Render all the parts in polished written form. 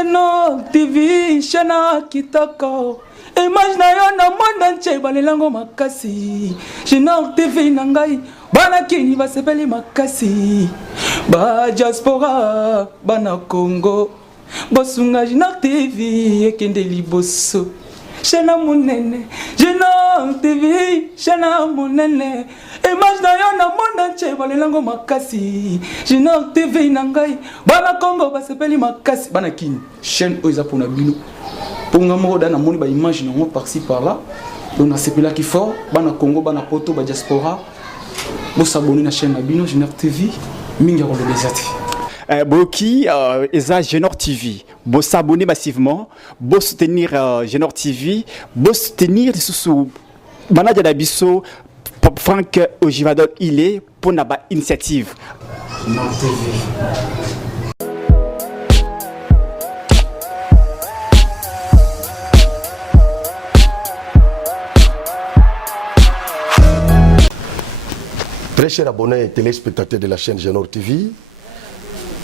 Geno TV Shana Kitoko image na yo na monde entier balelango makasi Geno TV nangai bana kini basepeli makasi ba diaspora bana Congo bosunga Geno TV ekende liboso Shana munene Geno TV Shana munene image na yo na monde entier balelango makasi Geno TV nangai bana Congo basepeli makasi bana kini chaîne oiza pona bino ponga mo da na moni ba image na mo par-ci par-là on a sepela qui fort bana Congo bana poto ba diaspora bo s'abonner na chaîne na bino Geno TV mingi ko lobezati Boki eza Geno TV bo s'abonner massivement bo soutenir Geno TV bo soutenir sous manager da biso Franck Ojivadol il est pour na ba initiative Geno TV. Très chers abonnés et téléspectateurs de la chaîne Geno TV,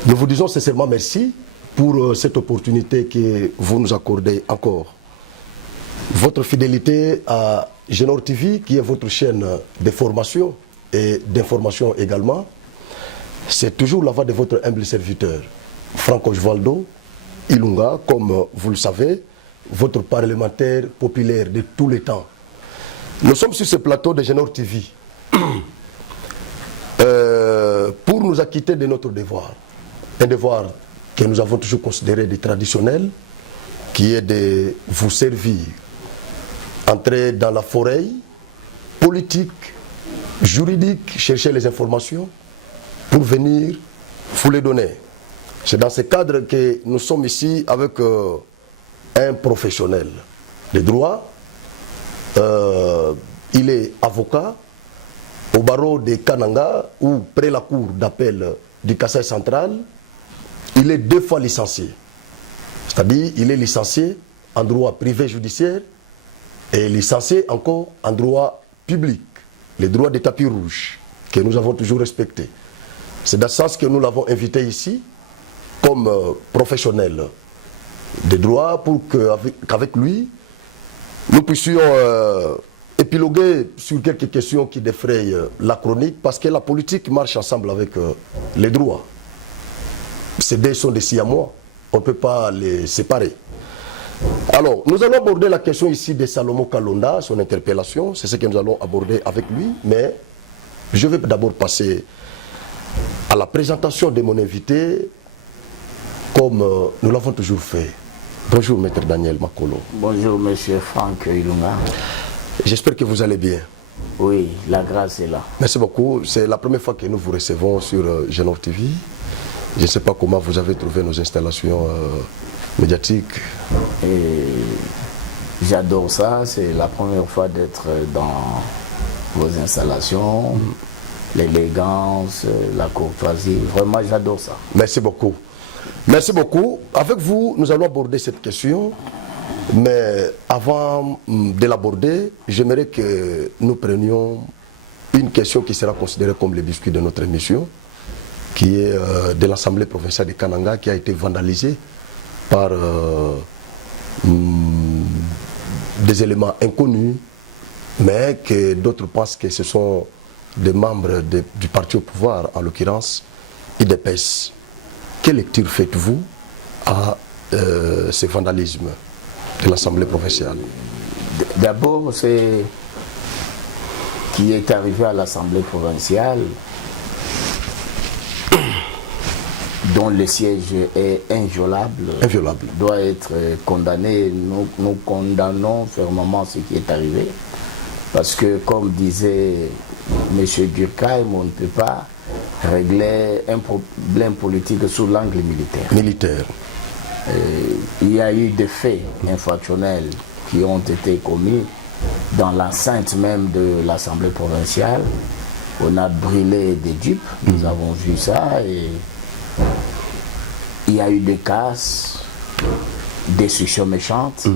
nous vous disons sincèrement merci pour cette opportunité que vous nous accordez encore. Votre fidélité à Geno TV, qui est votre chaîne de formation et d'information également, c'est toujours la voix de votre humble serviteur, Franck Ojivadol Ilunga, comme vous le savez, votre parlementaire populaire de tous les temps. Nous sommes sur ce plateau de Geno TV. Pour nous acquitter de notre devoir, un devoir que nous avons toujours considéré de traditionnel, qui est de vous servir, entrer dans la forêt politique, juridique, chercher les informations pour venir vous les donner. C'est dans ce cadre que nous sommes ici avec un professionnel de droit. Il est avocat au barreau de Kananga ou près la cour d'appel du Kasaï central. Il est 2 fois licencié. C'est-à-dire il est licencié en droit privé judiciaire et licencié encore en droit public, les droits des tapis rouges que nous avons toujours respectés. C'est dans ce sens que nous l'avons invité ici comme professionnel de droit pour qu'avec lui, nous puissions épiloguer sur quelques questions qui défrayent la chronique, parce que la politique marche ensemble avec les droits. Ces deux sont des siamois, on ne peut pas les séparer. Alors, nous allons aborder la question ici de Salomon Kalonda, son interpellation, c'est ce que nous allons aborder avec lui, mais je vais d'abord passer à la présentation de mon invité, comme nous l'avons toujours fait. Bonjour, Maître Daniel Makolo. Bonjour, Monsieur Franck Ilunga. J'espère que vous allez bien. Oui, la grâce est là. Merci beaucoup. C'est la première fois que nous vous recevons sur Geno TV. Je ne sais pas comment vous avez trouvé nos installations médiatiques. J'adore ça. C'est la première fois d'être dans vos installations. L'élégance, la courtoisie. Vraiment, j'adore ça. Merci beaucoup. Merci beaucoup. Avec vous, nous allons aborder cette question. Mais avant de l'aborder, j'aimerais que nous prenions une question qui sera considérée comme le biscuit de notre émission, qui est de l'Assemblée provinciale de Kananga, qui a été vandalisée par des éléments inconnus, mais que d'autres pensent que ce sont des membres du parti au pouvoir, en l'occurrence IDPS. Quelle lecture faites-vous à ce vandalisme de l'Assemblée provinciale? D'abord, c'est qui est arrivé à l'Assemblée provinciale, dont le siège est inviolable, doit être condamné. Nous condamnons fermement ce qui est arrivé, parce que, comme disait M. Durkheim, on ne peut pas régler un problème politique sous l'angle militaire. Il y a eu des faits infractionnels qui ont été commis dans l'enceinte même de l'Assemblée provinciale. On a brûlé des dupes, nous avons vu ça, et il y a eu des casses, des suctions méchantes.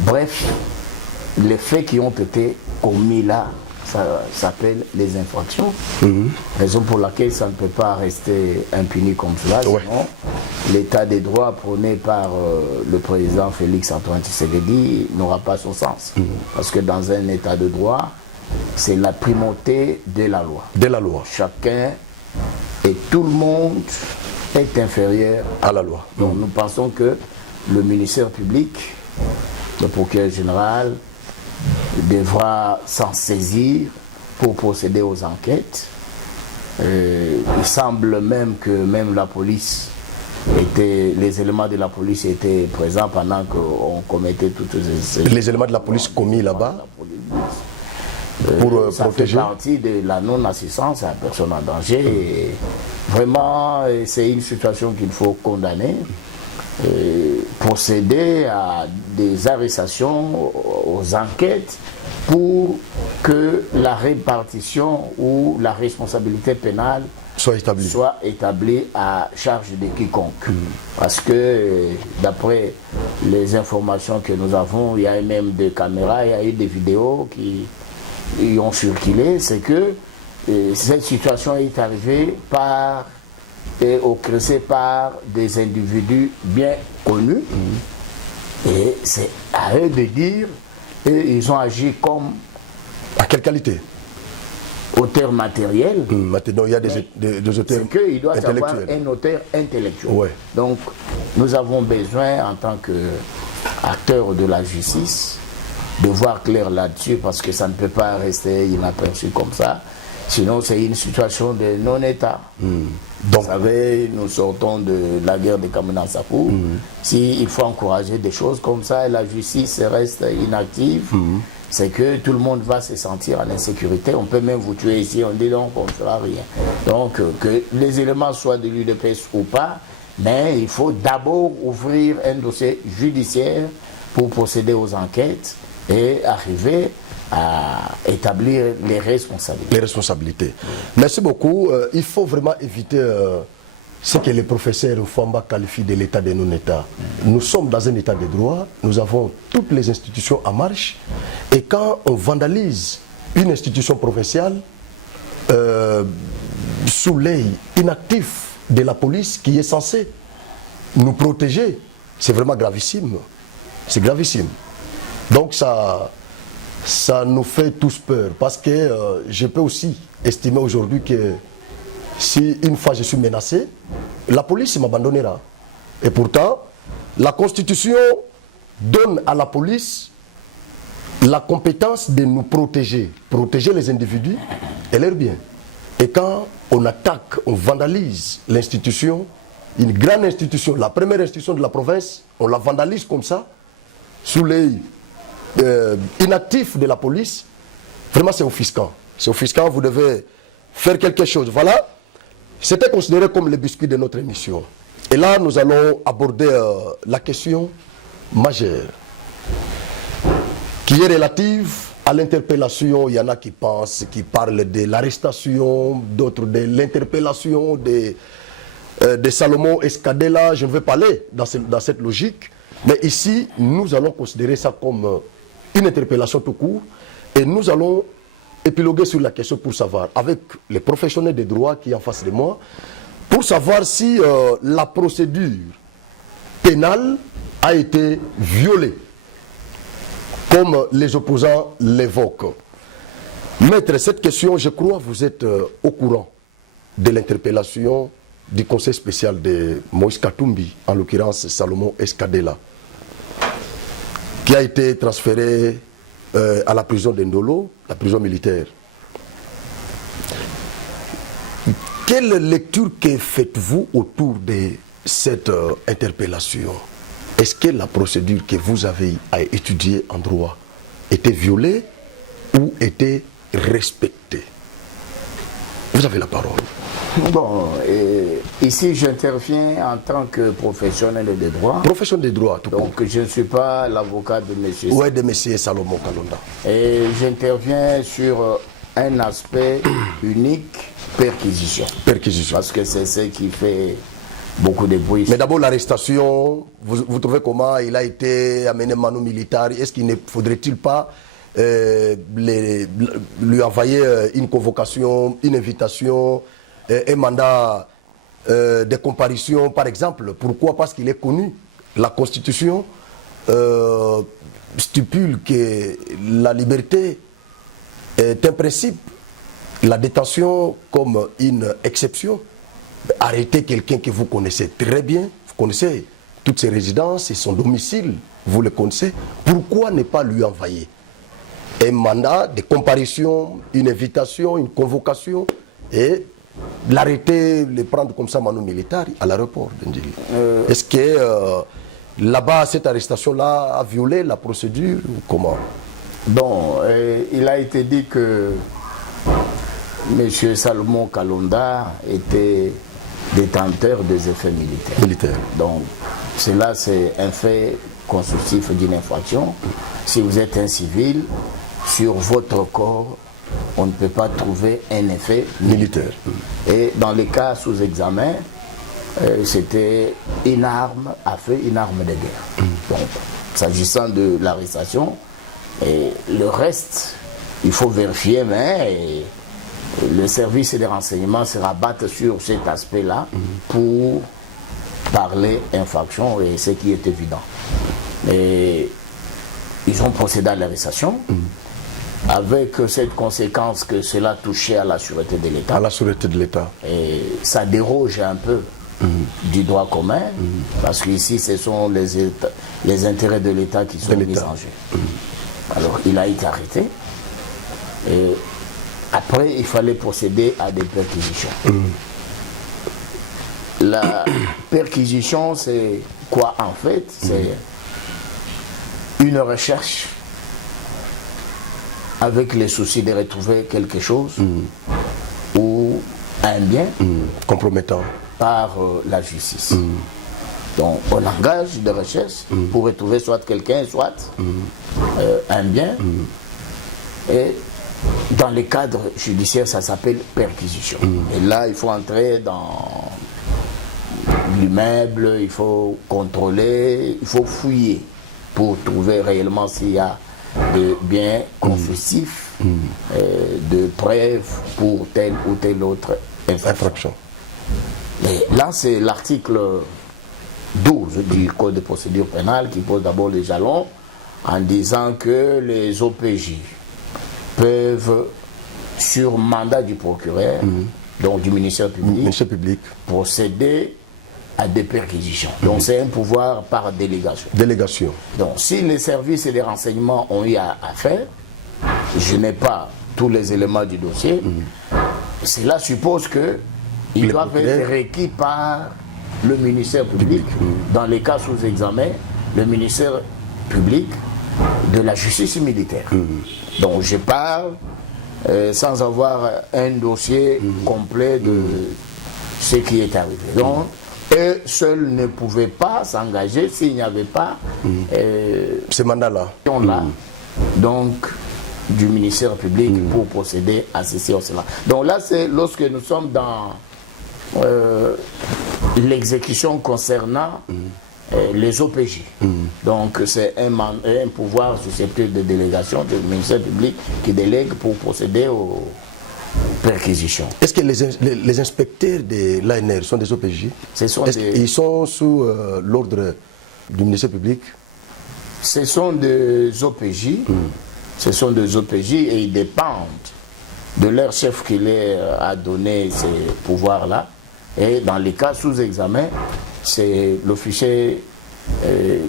Bref, les faits qui ont été commis là, ça s'appelle les infractions. Raison pour laquelle ça ne peut pas rester impuni comme cela, sinon l'état des droits prôné par le président Félix Antoine Tshisekedi n'aura pas son sens. Parce que dans un état de droit, c'est la primauté de la loi. De la loi. Chacun et tout le monde est inférieur à la loi. Donc nous pensons que le ministère public, le procureur général, devra s'en saisir pour procéder aux enquêtes. Il semble même que même la police les éléments de la police étaient présents pendant qu'on commettait toutes ces... Les éléments de la police commis là-bas pour ça protéger. fait partie de la non-assistance à la personne en danger. Et vraiment, c'est une situation qu'il faut condamner. Procéder à des arrestations, aux enquêtes pour que la répartition ou la responsabilité pénale soit établie à charge de quiconque. Parce que d'après les informations que nous avons, il y a même des caméras, il y a eu des vidéos qui ont circulé, c'est que cette situation est arrivée au Crécé par des individus bien connus. Et c'est à eux de dire, et ils ont agi comme... À quelle qualité? Auteur matériel. Maintenant, il y a des auteurs c'est qu'il doit avoir un auteur intellectuel. Ouais. Donc, nous avons besoin, en tant qu'acteurs de la justice, de voir clair là-dessus, parce que ça ne peut pas rester inaperçu comme ça. Sinon, c'est une situation de non-État. Donc, vous savez, nous sortons de la guerre de Kamina Sapou. S'il faut encourager des choses comme ça, et la justice reste inactive, c'est que tout le monde va se sentir en insécurité. On peut même vous tuer ici, on dit donc on ne fera rien. Donc, que les éléments soient de l'UDPS ou pas, mais il faut d'abord ouvrir un dossier judiciaire pour procéder aux enquêtes et arriver à établir les responsabilités. Les responsabilités. Merci beaucoup. Il faut vraiment éviter ce que les professeurs Famba qualifient de l'état de non-état. Nous sommes dans un état de droit, nous avons toutes les institutions en marche, et quand on vandalise une institution provinciale sous l'œil inactif de la police qui est censée nous protéger, c'est vraiment gravissime. C'est gravissime. Donc ça nous fait tous peur, parce que je peux aussi estimer aujourd'hui que si une fois je suis menacé, la police m'abandonnera. Et pourtant, la Constitution donne à la police la compétence de nous protéger les individus et leurs biens. Et quand on attaque, on vandalise l'institution, une grande institution, la première institution de la province, on la vandalise comme ça, sous l'œil inactif de la police, vraiment c'est offusquant. C'est offusquant, vous devez faire quelque chose. Voilà, c'était considéré comme le biscuit de notre émission. Et là, nous allons aborder la question majeure, qui est relative à l'interpellation. Il y en a qui pensent, qui parlent de l'arrestation, d'autres de l'interpellation de Salomon Escadela. Je ne vais pas aller dans cette logique. Mais ici, nous allons considérer ça comme une interpellation tout court, et nous allons épiloguer sur la question pour savoir, avec les professionnels des droits qui sont en face de moi, pour savoir si la procédure pénale a été violée, comme les opposants l'évoquent. Maître, cette question, je crois, vous êtes au courant de l'interpellation du conseil spécial de Moïse Katumbi, en l'occurrence Salomon Escadela, qui a été transféré à la prison d'Endolo, la prison militaire. Quelle lecture que faites-vous autour de cette interpellation? Est-ce que la procédure que vous avez à étudier en droit était violée ou était respectée? Vous avez la parole. Bon, ici j'interviens en tant que professionnel de droit. Professionnel de droit, tout cas. Donc je ne suis pas l'avocat de monsieur. Oui, de monsieur Salomon Kalonda. Et j'interviens sur un aspect unique, perquisition. Perquisition. Parce que c'est ce qui fait beaucoup de bruit. Mais d'abord l'arrestation, vous trouvez comment il a été amené manu militaire? Est-ce qu'il ne faudrait-il pas lui envoyer une convocation, une invitation, un mandat des comparutions, par exemple. Pourquoi? Parce qu'il est connu. La Constitution stipule que la liberté est un principe. La détention comme une exception. Arrêtez quelqu'un que vous connaissez très bien, vous connaissez toutes ses résidences et son domicile, vous le connaissez. Pourquoi ne pas lui envoyer un mandat de comparution, une invitation, une convocation et l'arrêter, le prendre comme ça, manu militaire, à l'aéroport d'Indjili? Est-ce que là-bas, cette arrestation-là a violé la procédure ou comment? Bon, il a été dit que M. Salomon Kalonda était détenteur des effets militaires. Donc, cela, c'est un fait constitutif d'une infraction. Si vous êtes un civil, sur votre corps, on ne peut pas trouver un effet militaire. Et dans les cas sous examen, c'était une arme à feu, une arme de guerre. Donc, s'agissant de l'arrestation, et le reste, il faut vérifier, mais le service des renseignements se rabattent sur cet aspect-là pour parler infraction, et ce qui est évident. Et ils ont procédé à l'arrestation avec cette conséquence que cela touchait à la sûreté de l'État. À la sûreté de l'État. Et ça déroge un peu du droit commun, parce qu'ici, ce sont les intérêts de l'État qui sont mis en jeu. Alors, il a été arrêté. Et après, il fallait procéder à des perquisitions. La perquisition, c'est quoi en fait? C'est une recherche avec le souci de retrouver quelque chose ou un bien compromettant par la justice. Donc, on engage des recherches pour retrouver soit quelqu'un, soit un bien. Et dans le cadre judiciaire, ça s'appelle perquisition. Et là, il faut entrer dans l'immeuble, il faut contrôler, il faut fouiller pour trouver réellement s'il y a de biens confessifs, de preuves pour telle ou telle autre infraction. Et là, c'est l'article 12 du Code de procédure pénale qui pose d'abord les jalons en disant que les OPJ peuvent, sur mandat du procureur, donc du ministère public, procéder à des perquisitions. Donc c'est un pouvoir par délégation. Donc si les services et les renseignements ont eu à faire, je n'ai pas tous les éléments du dossier, cela suppose qu'ils doivent être requis par le ministère public. Dans les cas sous examen, le ministère public de la justice militaire. Donc je parle sans avoir un dossier complet de ce qui est arrivé. Donc eux seuls ne pouvaient pas s'engager s'il n'y avait pas ce mandat-là. Donc du ministère public pour procéder à ceci ou cela. Donc là, c'est lorsque nous sommes dans l'exécution concernant les OPJ. Donc c'est un pouvoir susceptible de délégation du ministère public qui délègue pour procéder aux perquisitions. Est-ce que les inspecteurs de l'ANR sont des OPJ? Ils sont sous l'ordre du ministère public? Ce sont des OPJ. Ce sont des OPJ et ils dépendent de leur chef qui leur a donné ces pouvoirs-là. Et dans les cas sous examen, c'est l'officier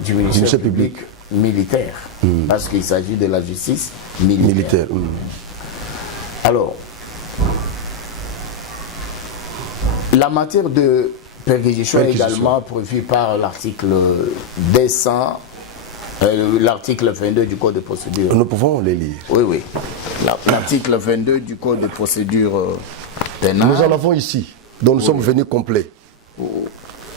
du ministère public militaire, parce qu'il s'agit de la justice militaire. Alors, la matière de perquisition est également prévue par l'article 200, l'article 22 du Code de procédure. Nous pouvons les lire. Oui. L'article 22 du Code de procédure pénale. Nous en avons ici, dont nous sommes venus complets.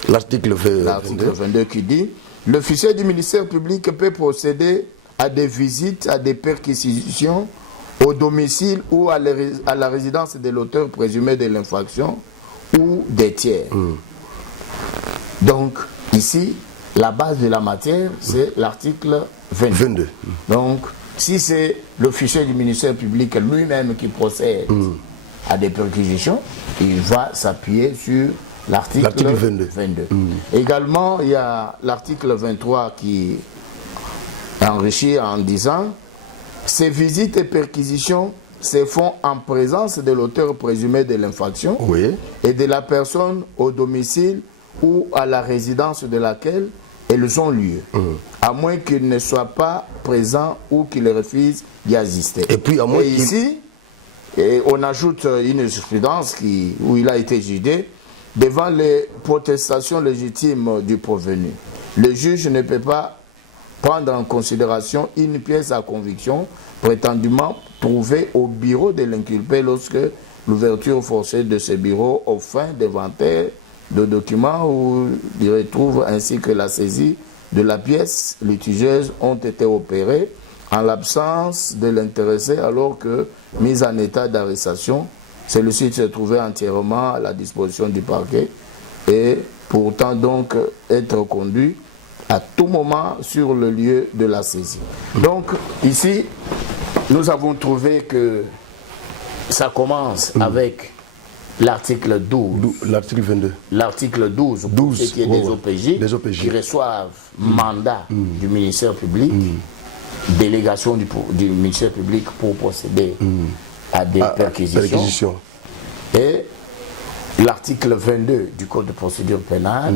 L'article 22 qui dit: l'officier du ministère public peut procéder à des visites, à des perquisitions au domicile ou à la résidence de l'auteur présumé de l'infraction ou des tiers. Donc, ici, la base de la matière, c'est l'article 22. Donc, si c'est l'officier du ministère public lui-même qui procède à des perquisitions, il va s'appuyer sur L'article 22. Également, il y a l'article 23 qui enrichit en disant « Ces visites et perquisitions se font en présence de l'auteur présumé de l'infraction et de la personne au domicile ou à la résidence de laquelle elles ont lieu, à moins qu'il ne soit pas présent ou qu'il refuse d'y assister. » Et puis, à moins ici, on ajoute une jurisprudence où il a été jugé devant les protestations légitimes du prévenu. Le juge ne peut pas prendre en considération une pièce à conviction prétendument trouvée au bureau de l'inculpé lorsque l'ouverture forcée de ce bureau aux fins d'inventaire de documents où il retrouve ainsi que la saisie de la pièce litigieuse ont été opérées en l'absence de l'intéressé alors que, mis en état d'arrestation, celui-ci se trouvait entièrement à la disposition du parquet et pourtant donc être conduit à tout moment sur le lieu de la saisie. Donc ici, nous avons trouvé que ça commence avec l'article 12. L'article 22. L'article 12, pour ce qui est des OPJ qui reçoivent mandat du ministère public, délégation du ministère public pour procéder à des perquisitions. Et l'article 22 du Code de procédure pénale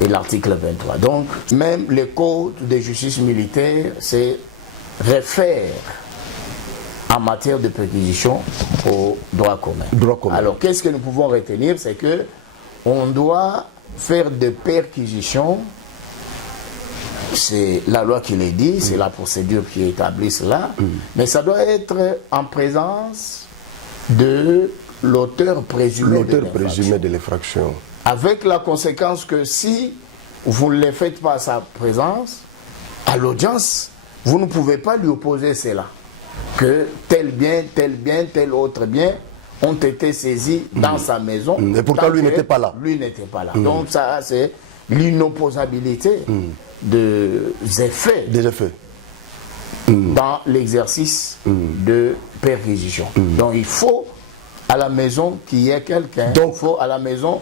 et l'article 23. Donc, même le Code de justice militaire se réfère en matière de perquisition au droit commun. Alors, qu'est-ce que nous pouvons retenir? C'est que on doit faire des perquisitions. C'est la loi qui le dit, c'est la procédure qui établit cela, mais ça doit être en présence de l'auteur présumé de l'infraction. Avec la conséquence que si vous ne le faites pas à sa présence, à l'audience, vous ne pouvez pas lui opposer cela. Que tel bien, tel autre bien ont été saisis dans sa maison. Et pourtant lui n'était pas là. Lui n'était pas là. Donc ça, c'est l'inopposabilité des effets dans l'exercice de perquisition. Donc il faut à la maison qu'il y ait quelqu'un. Donc il faut à la maison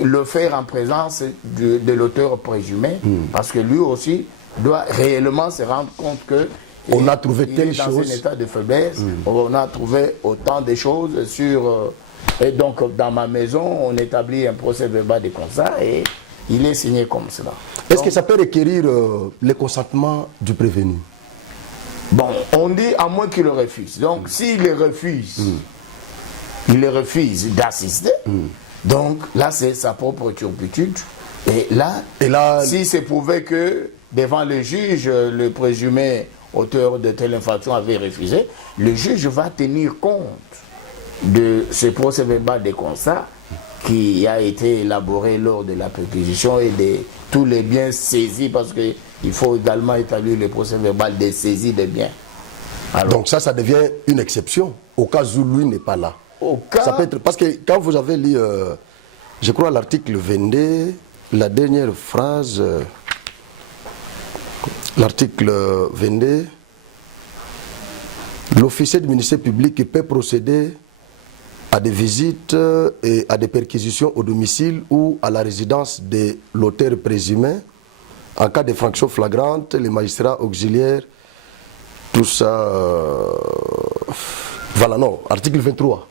le faire en présence de l'auteur présumé, parce que lui aussi doit réellement se rendre compte que on a trouvé telle chose. Dans un état de faiblesse, on a trouvé autant de choses sur... et donc, dans ma maison, on établit un procès verbal de constat et il est signé comme cela. Est-ce que ça peut requérir le consentement du prévenu? Bon, on dit à moins qu'il le refuse. Donc, s'il refuse d'assister, donc là, c'est sa propre turpitude. Et là, si c'est prouvé que devant le juge, le présumé auteur de telle infraction avait refusé, le juge va tenir compte de ce procès verbal de constat qui a été élaboré lors de la perquisition et de tous les biens saisis, parce qu'il faut également établir le procès verbal de saisie des biens. Alors, donc ça devient une exception au cas où lui n'est pas là. Ça peut être, parce que quand vous avez lu, je crois, l'article 22, la dernière phrase... L'article 22, l'officier du ministère public peut procéder à des visites et à des perquisitions au domicile ou à la résidence de l'auteur présumé. En cas d'infraction flagrante, les magistrats auxiliaires, tout ça... voilà, non, article 23.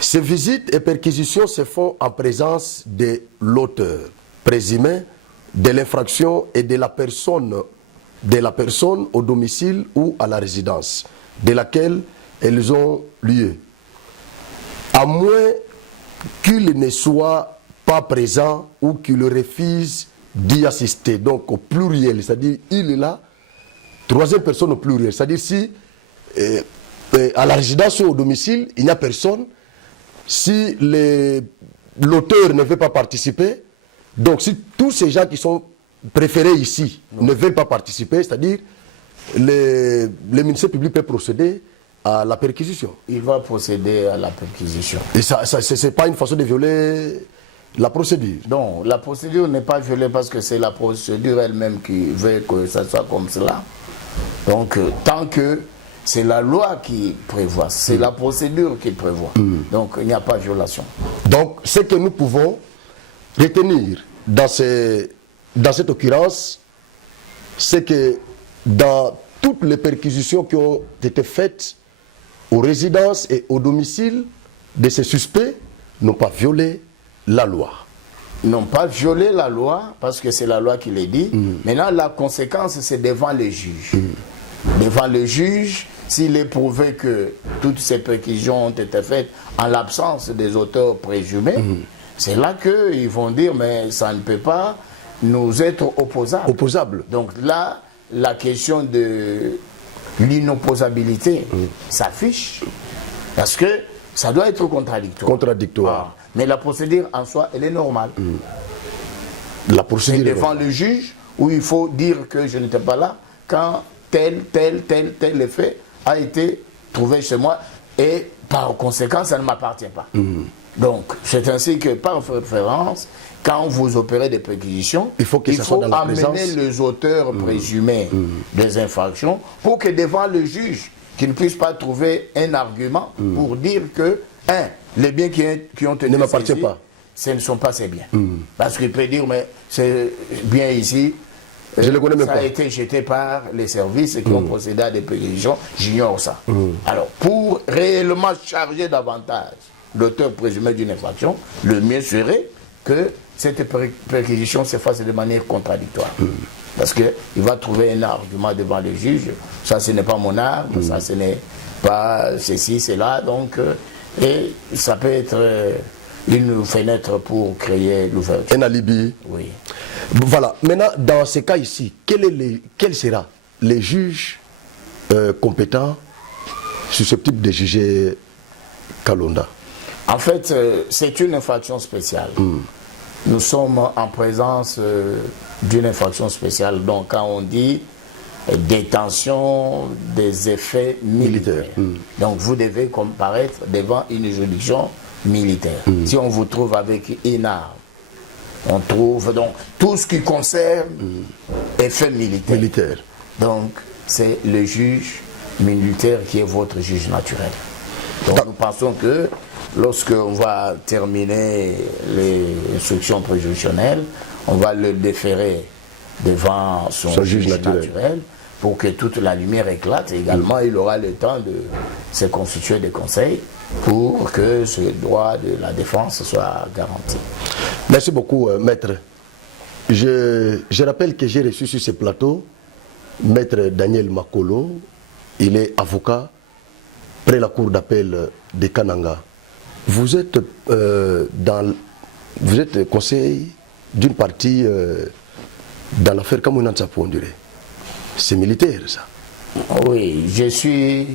Ces visites et perquisitions se font en présence de l'auteur présumé de l'infraction et de la personne au domicile ou à la résidence de laquelle elles ont lieu, à moins qu'il ne soit pas présent ou qu'il refuse d'y assister. Donc au pluriel, c'est-à-dire il est là, troisième personne au pluriel, c'est-à-dire si à la résidence ou au domicile il n'y a personne, si l'auteur ne veut pas participer. Donc, si tous ces gens qui sont préférés ici ne veulent pas participer, c'est-à-dire le ministère public peut procéder à la perquisition. Il va procéder à la perquisition. Et ça ce n'est pas une façon de violer la procédure. Non, la procédure n'est pas violée parce que c'est la procédure elle-même qui veut que ça soit comme cela. Donc, tant que c'est la loi qui prévoit, c'est la procédure qui prévoit. Donc il n'y a pas de violation. Donc ce que nous pouvons retenir dans cette occurrence, c'est que dans toutes les perquisitions qui ont été faites aux résidences et au domicile de ces suspects, n'ont pas violé la loi. N'ont pas violé la loi, parce que c'est la loi qui les dit. Maintenant, la conséquence, c'est devant les juges. Devant le juge, s'il est prouvé que toutes ces perquisitions ont été faites en l'absence des auteurs présumés, c'est là qu'ils vont dire, mais ça ne peut pas nous être opposable. Donc là, la question de l'inopposabilité s'affiche, parce que ça doit être contradictoire. Mais la procédure en soi, elle est normale. La procédure est devant le juge, où il faut dire que je n'étais pas là quand tel effet a été trouvé chez moi, et par conséquent, ça ne m'appartient pas. Donc, c'est ainsi que par référence, quand vous opérez des perquisitions, il faut amener les auteurs présumés des infractions pour que devant le juge, qu'il ne puisse pas trouver un argument pour dire que, les biens qui ont été ne m'appartiennent pas. Ce ne sont pas ces biens. Parce qu'il peut dire, mais c'est bien ici, je le connais même ça pas. A été jeté par les services qui ont procédé à des perquisitions, j'ignore ça. Alors, pour réellement charger davantage l'auteur présumé d'une infraction, le mieux serait que cette perquisition se fasse de manière contradictoire. Parce qu'il va trouver un argument devant le juge, ça ce n'est pas mon arme, ça ce n'est pas ceci, cela, donc, et ça peut être une fenêtre pour créer l'ouverture. Un alibi. Oui. Voilà. Maintenant, dans ces cas ici, quel sera les juges compétents susceptibles de juger Kalonda? En fait, c'est une infraction spéciale. Nous sommes en présence d'une infraction spéciale. Donc, quand on dit détention des effets militaires, donc vous devez comparaître devant une juridiction militaire. Si on vous trouve avec une arme, on trouve donc tout ce qui concerne effets militaires. Donc, c'est le juge militaire qui est votre juge naturel. Donc, nous pensons que lorsqu'on va terminer les instructions préjudicielles, on va le déférer devant son juge naturel pour que toute la lumière éclate. Et également, il aura le temps de se constituer des conseils pour que ce droit de la défense soit garanti. Merci beaucoup, maître. Je rappelle que j'ai reçu sur ce plateau maître Daniel Makolo. Il est avocat près la cour d'appel de Kananga. Vous êtes conseiller d'une partie dans l'affaire Kamounan Sapou, on dirait. C'est militaire, ça. Oui, je suis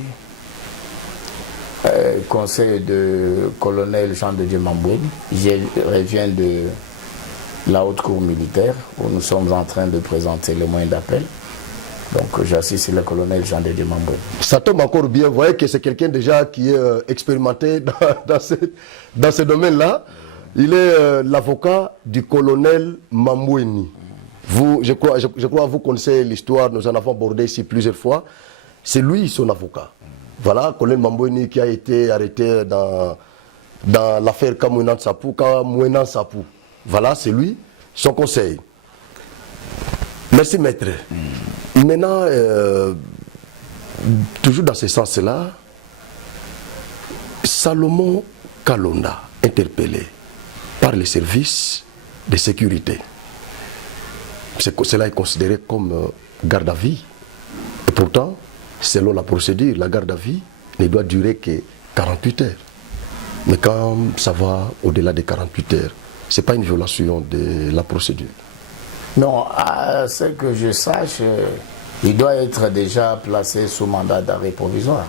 conseiller de colonel Jean de Dieu Mambouine. Je reviens de la haute cour militaire où nous sommes en train de présenter le moyen d'appel. Donc j'assiste le colonel Jean de Dieu Mambouine. Ça tombe encore bien, vous voyez que c'est quelqu'un déjà qui est expérimenté dans ce domaine-là. Il est l'avocat du colonel Mambouini. Vous, je crois vous connaissez l'histoire, nous en avons abordé ici plusieurs fois. C'est lui son avocat. Voilà, colonel Mambouini qui a été arrêté dans l'affaire Kamounan Sapou. Voilà, c'est lui, son conseil. Merci maître. Maintenant, toujours dans ce sens-là, Salomon Kalonda, interpellé par les services de sécurité. Cela est considéré comme garde à vue. Et pourtant, selon la procédure, la garde à vue ne doit durer que 48 heures. Mais quand ça va au-delà de 48 heures, ce n'est pas une violation de la procédure. Non, à ce que je sache, il doit être déjà placé sous mandat d'arrêt provisoire.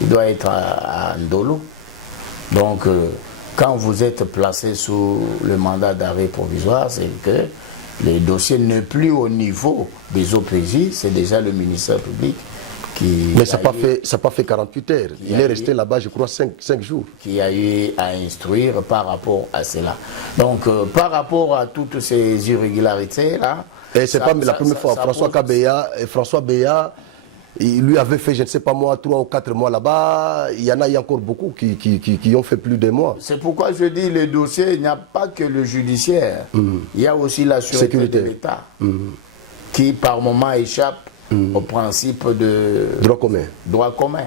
Il doit être à Ndolo. Donc, quand vous êtes placé sous le mandat d'arrêt provisoire, c'est que le dossier n'est plus au niveau des OPJ, c'est déjà le ministère public qui... Mais ça n'a pas fait 48 heures. Il est resté là-bas, je crois, 5 jours. Qui a eu à instruire par rapport à cela. Donc, par rapport à toutes ces irrégularités-là... Et ce n'est pas la première fois. François Béat il lui avait fait, je ne sais pas moi, 3 ou 4 mois là-bas. Il y en a encore beaucoup qui ont fait plus de mois. C'est pourquoi je dis le dossier, il n'y a pas que le judiciaire. Il y a aussi la sécurité de l'État qui par moment échappe au principe de droit commun.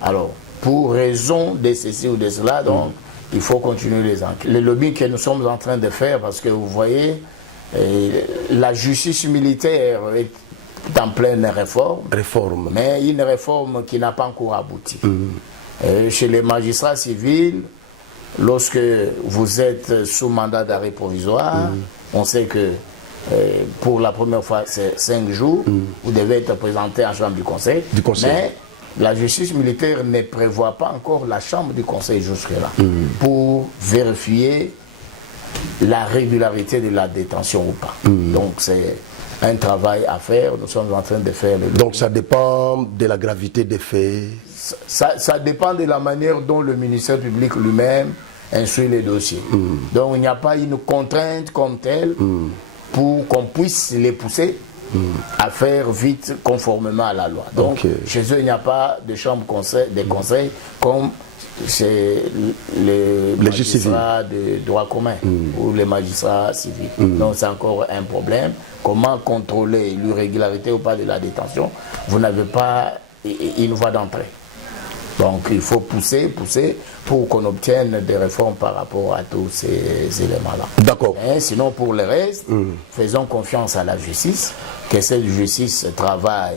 Alors, pour raison de ceci ou de cela, donc, il faut continuer les enquêtes. Le lobby que nous sommes en train de faire, parce que vous voyez, la justice militaire est en pleine réforme. Mais une réforme qui n'a pas encore abouti. Chez les magistrats civils, lorsque vous êtes sous mandat d'arrêt provisoire, on sait que pour la première fois, c'est 5 jours, vous devez être présenté en chambre du conseil. Mais la justice militaire ne prévoit pas encore la chambre du conseil jusque-là pour vérifier la régularité de la détention ou pas. Donc c'est un travail à faire, nous sommes en train de faire. Donc ça dépend de la gravité des faits. Ça dépend de la manière dont le ministère public lui-même instruit les dossiers. Donc il n'y a pas une contrainte comme telle pour qu'on puisse les pousser à faire vite conformément à la loi. Donc chez eux il n'y a pas de chambre des conseils comme c'est les magistrats de droit commun ou les magistrats civils. Donc c'est encore un problème. Comment contrôler l'irrégularité ou pas de la détention? Vous n'avez pas une voie d'entrée. Donc il faut pousser pour qu'on obtienne des réformes par rapport à tous ces éléments-là. D'accord. Sinon pour le reste, faisons confiance à la justice, que cette justice travaille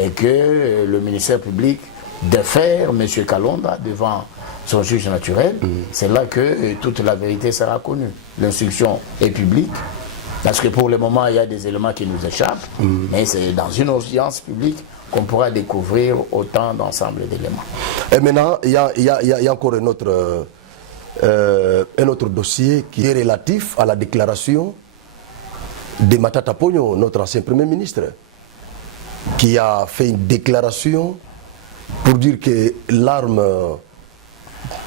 et que le ministère public défère M. Kalonda devant son juge naturel. C'est là que toute la vérité sera connue. L'instruction est publique. Parce que pour le moment, il y a des éléments qui nous échappent, mais c'est dans une audience publique qu'on pourra découvrir autant d'ensemble d'éléments. Et maintenant, il y a encore un autre dossier qui est relatif à la déclaration de Matata Ponyo, notre ancien Premier ministre, qui a fait une déclaration pour dire que l'arme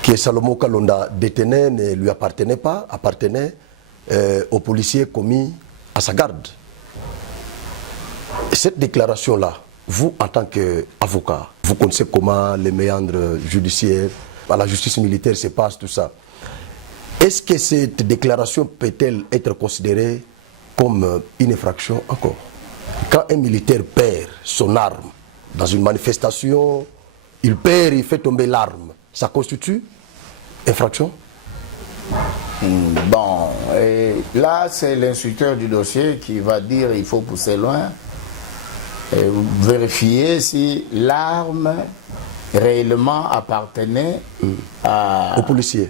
que Salomon Kalonda détenait ne lui appartenait pas, appartenait aux policiers commis à sa garde. Cette déclaration-là, vous, en tant qu'avocat, vous connaissez comment les méandres judiciaires, à la justice militaire se passe, tout ça. Est-ce que cette déclaration peut-elle être considérée comme une infraction encore? Quand un militaire perd son arme dans une manifestation, il perd, il fait tomber l'arme, ça constitue infraction? Bon, là c'est l'instructeur du dossier qui va dire il faut pousser loin, vérifier si l'arme réellement appartenait aux policiers.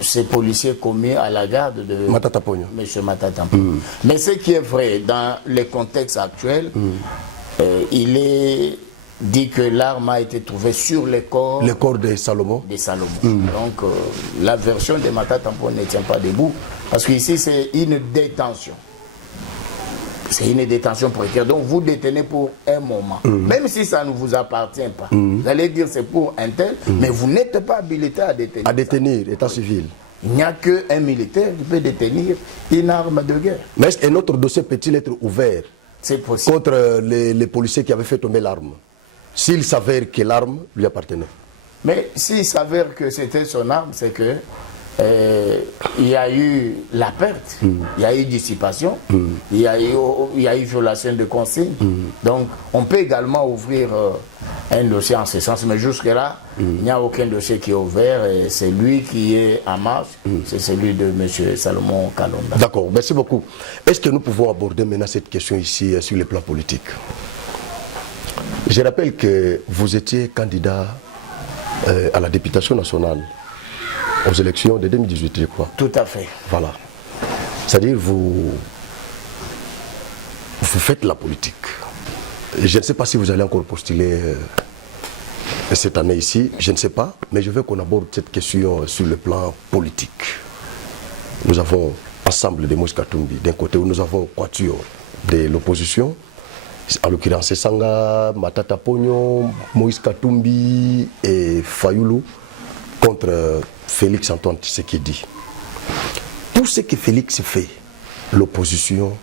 Ces policiers commis à la garde de Matata Ponyo. M. Matata Ponyo. Mais ce qui est vrai dans le contexte actuel, il est dit que l'arme a été trouvée sur le corps de Salomon. Donc la version de Matata Ponyo ne tient pas debout, parce qu'ici c'est une détention. C'est une détention précaire. Donc vous détenez pour un moment. Même si ça ne vous appartient pas. Vous allez dire c'est pour un tel, mais vous n'êtes pas habilité à détenir. À détenir, état civil. Il n'y a qu'un militaire qui peut détenir une arme de guerre. Mais est-ce qu'un autre dossier peut-il être ouvert contre les policiers qui avaient fait tomber l'arme, s'il s'avère que l'arme lui appartenait? Mais s'il s'avère que c'était son arme, c'est que il y a eu la perte, il y a eu dissipation, il y a eu violation de consignes. Donc on peut également ouvrir un dossier en ce sens, mais jusque-là, il n'y a aucun dossier qui est ouvert et c'est lui qui est en marche, c'est celui de M. Salomon Kalonda. D'accord, merci beaucoup. Est-ce que nous pouvons aborder maintenant cette question ici sur le plan politique? Je rappelle que vous étiez candidat à la députation nationale aux élections de 2018, je crois. Tout à fait. Voilà. C'est-à-dire, vous faites la politique. Et je ne sais pas si vous allez encore postuler cette année ici, je ne sais pas, mais je veux qu'on aborde cette question sur le plan politique. Nous avons ensemble de Moïse Katumbi, d'un côté où nous avons Quatuor de l'opposition, en l'occurrence Sanga, Matata Ponyo, Moïse Katumbi et Fayoulou, contre Félix Antoine Tshisekedi. Tout ce que Félix fait, l'opposition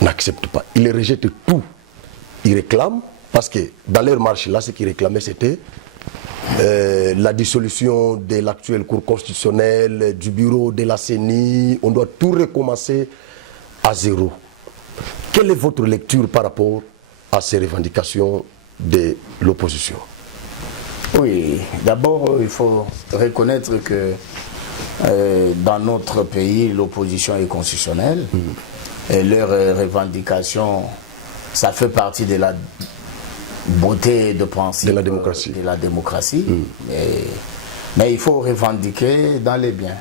n'accepte pas. Il rejette tout. Il réclame Parce que dans leur marche, là, ce qu'ils réclamaient, c'était la dissolution de l'actuelle Cour constitutionnelle, du bureau de la CENI. On doit tout recommencer à zéro. Quelle est votre lecture par rapport à ces revendications de l'opposition? Oui, d'abord, il faut reconnaître que dans notre pays, l'opposition est constitutionnelle. Et leurs revendications, ça fait partie de la beauté de principe de la démocratie. Mais il faut revendiquer dans les biens,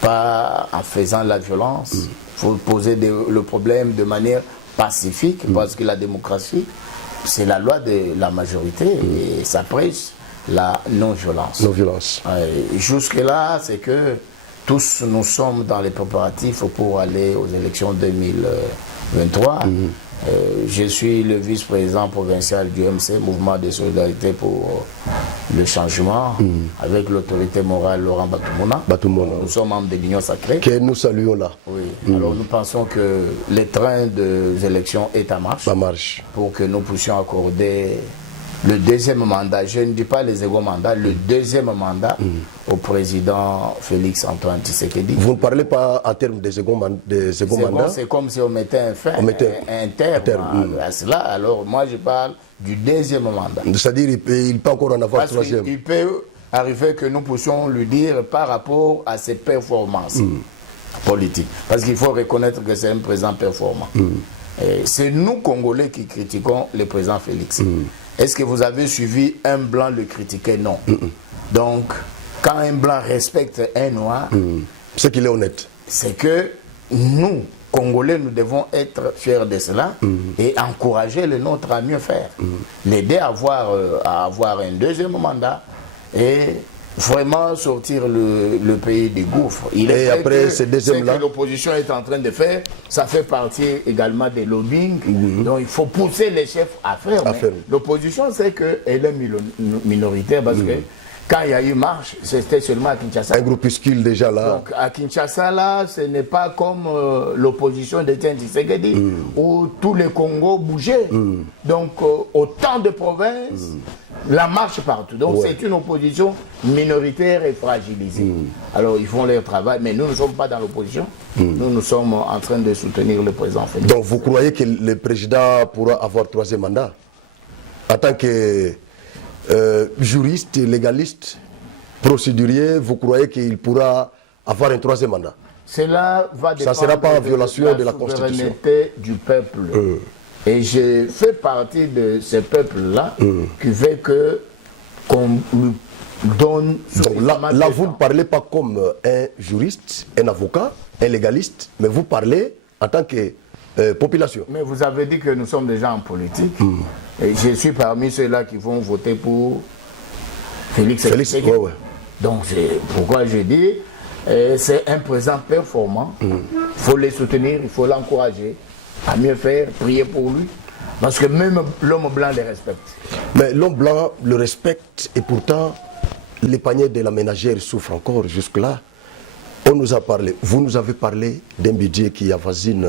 pas en faisant la violence. Il faut poser le problème de manière pacifique, parce que la démocratie, c'est la loi de la majorité et ça prêche la non-violence. Non-violence. Jusque-là, c'est que tous nous sommes dans les préparatifs pour aller aux élections 2023. Je suis le vice-président provincial du MC, Mouvement de solidarité pour le changement, avec l'autorité morale Laurent Batoumona. Nous sommes membres de l'Union sacrée. Que nous saluons là. Oui. Alors nous pensons que le train des élections est en marche. Ça marche. Pour que nous puissions accorder le deuxième mandat, je ne dis pas le second mandat, le deuxième mandat au président Félix Antoine Tshisekedi. Vous ne parlez pas en termes de second mandat? C'est comme si on mettait un terme à cela. Alors moi je parle du deuxième mandat. C'est-à-dire il peut encore en avoir un troisième. Il peut arriver que nous puissions lui dire par rapport à ses performances politiques. Parce qu'il faut reconnaître que c'est un président performant. C'est nous Congolais qui critiquons le président Félix. Est-ce que vous avez suivi un blanc le critiquer? Non. Donc, quand un blanc respecte un noir, c'est qu'il est honnête. C'est que nous, Congolais, nous devons être fiers de cela et encourager le nôtre à mieux faire. L'aider à avoir un deuxième mandat et vraiment sortir le pays du gouffre. Et après ce deuxième-là, ce que l'opposition est en train de faire, ça fait partie également des lobbying. Donc il faut pousser les chefs à faire. L'opposition, c'est qu'elle est minoritaire parce que quand il y a eu marche, c'était seulement à Kinshasa. Un groupuscule déjà là. Donc à Kinshasa, là, ce n'est pas comme l'opposition d'Etienne Tshisekedi où tous les Congos bougeaient. Donc autant de provinces, la marche partout. Donc c'est une opposition minoritaire et fragilisée. Alors ils font leur travail, mais nous ne sommes pas dans l'opposition. Nous sommes en train de soutenir le président Félix. Donc vous croyez que le président pourra avoir troisième mandat en tant que juriste, légaliste, procédurier? Vous croyez qu'il pourra avoir un troisième mandat? Cela va dépendre. Ça ne sera pas en violation de la Constitution. Souveraineté du peuple. Et je fais partie de ce peuple-là qui veut qu'on lui donne. Donc là vous ne parlez pas comme un juriste, un avocat, un légaliste, mais vous parlez en tant que population. Mais vous avez dit que nous sommes déjà en politique. Et je suis parmi ceux-là qui vont voter pour Félix. Donc c'est pourquoi je dis c'est un président performant. Il faut les soutenir, il faut l'encourager à mieux faire, prier pour lui. Parce que même l'homme blanc le respecte. Mais l'homme blanc le respecte et pourtant les paniers de la ménagère souffrent encore jusque-là. On nous a parlé, vous nous avez parlé d'un budget qui avoisine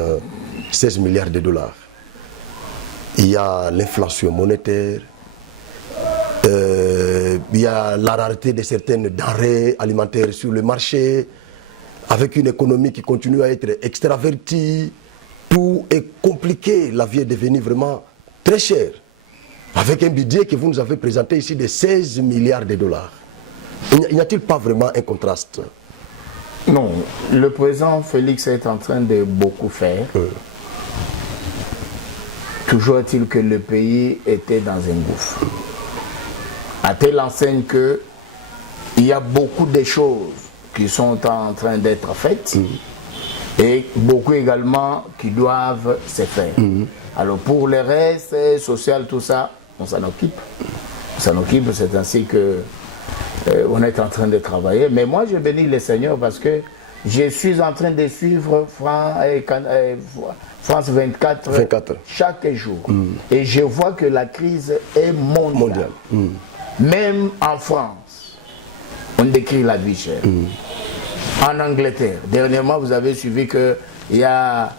16 milliards de dollars. Il y a l'inflation monétaire, il y a la rareté de certaines denrées alimentaires sur le marché, avec une économie qui continue à être extravertie. Tout est compliqué, la vie est devenue vraiment très chère. Avec un budget que vous nous avez présenté ici de 16 milliards de dollars. Il n'y a-t-il pas vraiment un contraste? Non, le président Félix est en train de beaucoup faire. Toujours est-il que le pays était dans un gouffre. À telle enseigne qu'il y a beaucoup de choses qui sont en train d'être faites et beaucoup également qui doivent se faire. Alors pour le reste, social, tout ça, on s'en occupe. On s'en occupe, c'est ainsi que on est en train de travailler. Mais moi, je bénis le Seigneur parce que je suis en train de suivre France 24 chaque jour. Et je vois que la crise est mondiale. Même en France, on décrit la vie chère. En Angleterre, dernièrement, vous avez suivi qu'il y a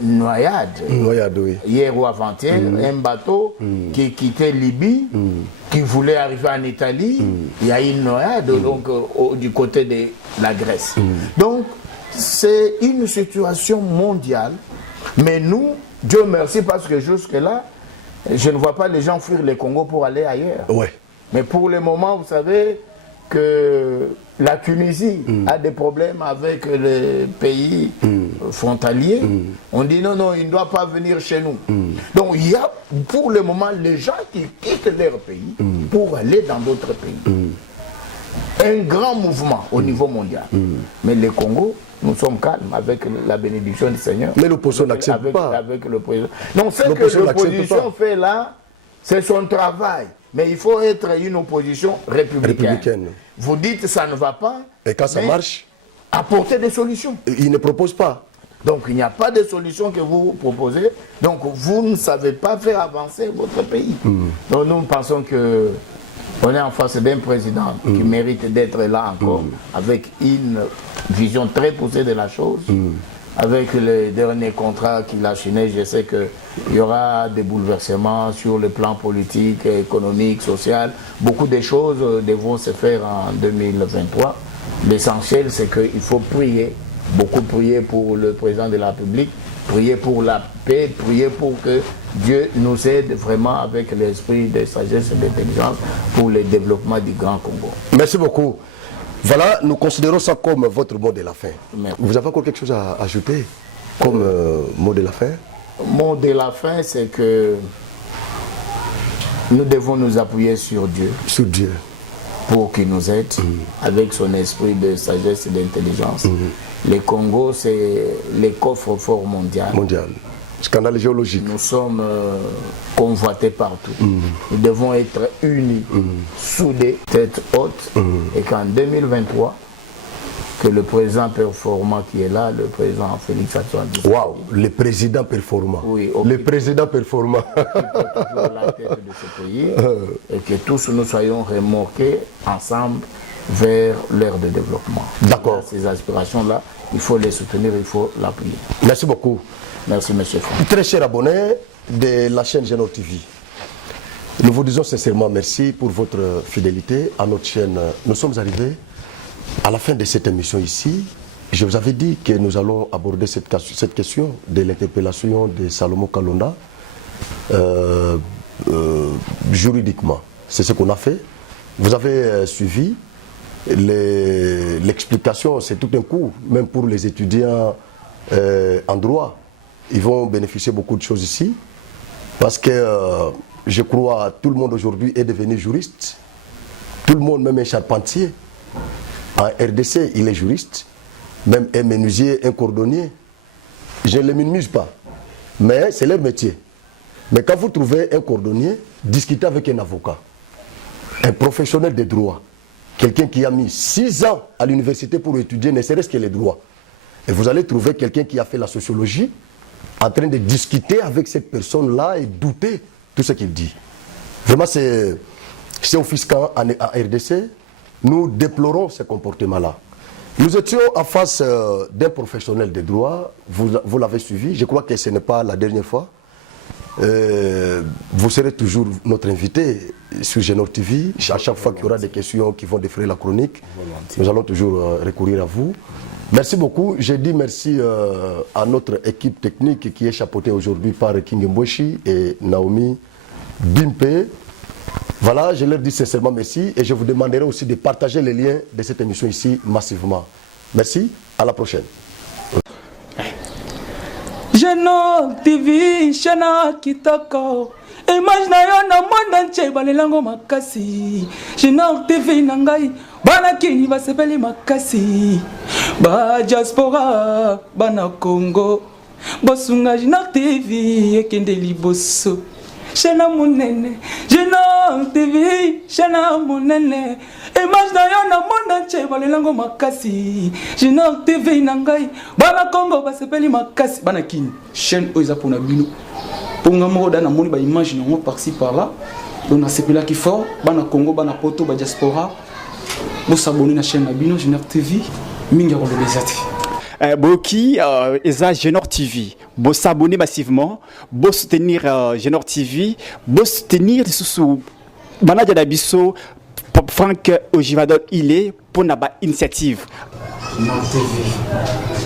Noyade, oui. Hier ou avant-hier, un bateau qui quittait Libye, qui voulait arriver en Italie, il y a une noyade donc, du côté de la Grèce. Donc, c'est une situation mondiale, mais nous, Dieu merci, parce que jusque-là, je ne vois pas les gens fuir le Congo pour aller ailleurs. Ouais. Mais pour le moment, vous savez que la Tunisie a des problèmes avec les pays frontaliers. On dit non, il ne doit pas venir chez nous. Donc il y a pour le moment les gens qui quittent leur pays pour aller dans d'autres pays. Un grand mouvement au niveau mondial. Mais le Congo, nous sommes calmes avec la bénédiction du Seigneur. Mais l'opposition n'accepte pas. Avec le président. Donc ce que l'opposition fait là, c'est son travail. Mais il faut être une opposition républicaine. Vous dites ça ne va pas. Et quand ça marche, apportez des solutions. Il ne propose pas. Donc il n'y a pas de solution que vous proposez. Donc vous ne savez pas faire avancer votre pays. Donc nous pensons que on est en face d'un président qui mérite d'être là encore, avec une vision très poussée de la chose. Avec les derniers contrats qu'il a signés, je sais qu'il y aura des bouleversements sur le plan politique, économique, social. Beaucoup de choses devront se faire en 2023. L'essentiel, c'est qu'il faut prier, beaucoup prier pour le président de la République, prier pour la paix, prier pour que Dieu nous aide vraiment avec l'esprit de sagesse et d'intelligence pour le développement du Grand Congo. Merci beaucoup. Voilà, nous considérons ça comme votre mot de la fin. Merci. Vous avez encore quelque chose à ajouter comme mot de la fin? Mot de la fin, c'est que nous devons nous appuyer sur Dieu. Sur Dieu. Pour qu'il nous aide avec son esprit de sagesse et d'intelligence. Le Congo, c'est le coffre-fort mondial. Scandale géologique. Nous sommes convoités partout. Nous devons être unis, soudés, tête haute, et qu'en 2023, que le président performant qui est là, le président Félix Antoine. Waouh, le président performant. Oui, le président performant. La tête de ce pays, et que tous nous soyons remorqués ensemble vers l'ère de développement. D'accord. Ces aspirations-là, il faut les soutenir, il faut l'appuyer. Merci beaucoup. Merci, monsieur Franck. Très chers abonnés de la chaîne Genor TV, nous vous disons sincèrement merci pour votre fidélité à notre chaîne. Nous sommes arrivés à la fin de cette émission ici. Je vous avais dit que nous allons aborder cette question de l'interpellation de Salomon Kalonda juridiquement. C'est ce qu'on a fait. Vous avez suivi l'explication, c'est tout un coup, même pour les étudiants en droit. Ils vont bénéficier beaucoup de choses ici, parce que je crois tout le monde aujourd'hui est devenu juriste. Tout le monde, même un charpentier, en RDC, il est juriste. Même un menuisier, un cordonnier. Je ne les minimise pas, mais c'est leur métier. Mais quand vous trouvez un cordonnier, discutez avec un avocat, un professionnel des droits, quelqu'un qui a mis 6 ans à l'université pour étudier ne serait-ce que les droits. Et vous allez trouver quelqu'un qui a fait la sociologie, en train de discuter avec cette personne-là et douter tout ce qu'il dit. Vraiment, c'est offusquant en RDC. Nous déplorons ce comportement-là. Nous étions en face d'un professionnel des droits. Vous l'avez suivi. Je crois que ce n'est pas la dernière fois. Vous serez toujours notre invité sur Genor TV. À chaque fois qu'il y aura des questions qui vont défrayer la chronique, nous allons toujours recourir à vous. Merci beaucoup. Je dis merci à notre équipe technique qui est chapeautée aujourd'hui par King Mboshi et Naomi Bimpe. Voilà, je leur dis sincèrement merci et je vous demanderai aussi de partager les liens de cette émission ici massivement. Merci, à la prochaine. Genor TV, Shana Kitoko. Image na yo na monde entier balelango makasi. Genor TV nangai bana kini basepeli makasi. Ba diaspora bana Congo. Bosunga Genor TV ekende liboso. Shana munene, Genor TV, Shana munene. Image na yo na monde entier balelango makasi. Genor TV nangai bana Congo basepeli makasi. Bana kini chaîne oiza pona bino. Pour nous donner une image par-ci par-là, on a sepelé qui fort, bana Congo, bana Poto, bana diaspora, vous s'abonnez à la chaîne Genor TV, minga Boki, Eza Genor TV. Bo s'abonner massivement, bo soutenir Genor TV, bo soutenir sous Manager d'Abisso, Franck Ojivadol, il est pour une initiative. Genor TV.